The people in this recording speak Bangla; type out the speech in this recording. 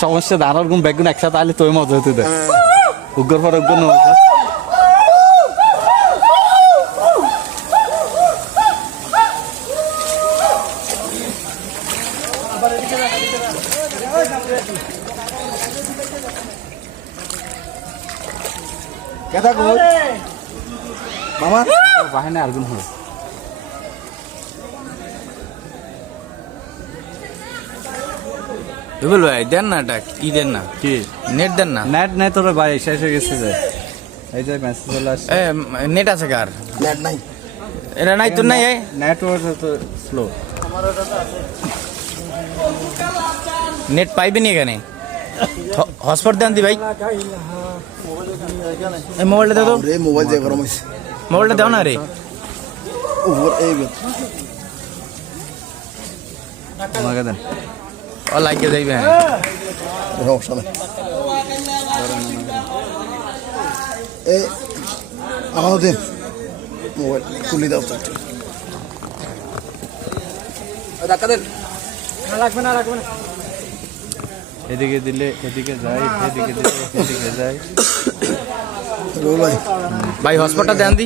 সমস্যা দাঁড়ার গুণ ব্যাগুন একসাথে আলে তোই মজা হতে দেয় উগ্র পর উগ্র না কেটা কই মামা বাহিনী আরগুন হলো রুবেল ভাই দেন না এটা কি দেন না কি নেট দেন না নেট নাই তোর ভাই শেষ হয়ে গেছে যে এই যে মেসেজ চলে আসছে নেট আছে কার নেট নাই এটা নাই তো নাই নেটওয়ার্ক তো স্লো নেট পাইবেনি এখানে হটস্পট দেন দি ভাই এই মোবাইলটা দাও তো রে মোবাইল দিয়ে গরম হইছে মোবাইলটা দাও না রে ওভার এই গে আমাকে দেন ও লাগে যাইবে সমস্যা নাই এই আমার দিন মোবাইল খুলি দাও তো ধাক্কা দেন এদিকে দিলে এদিকে যায় এদিকে দিলে এদিকে যায় রোল ভাই ভাই হটস্পটটা দেন দি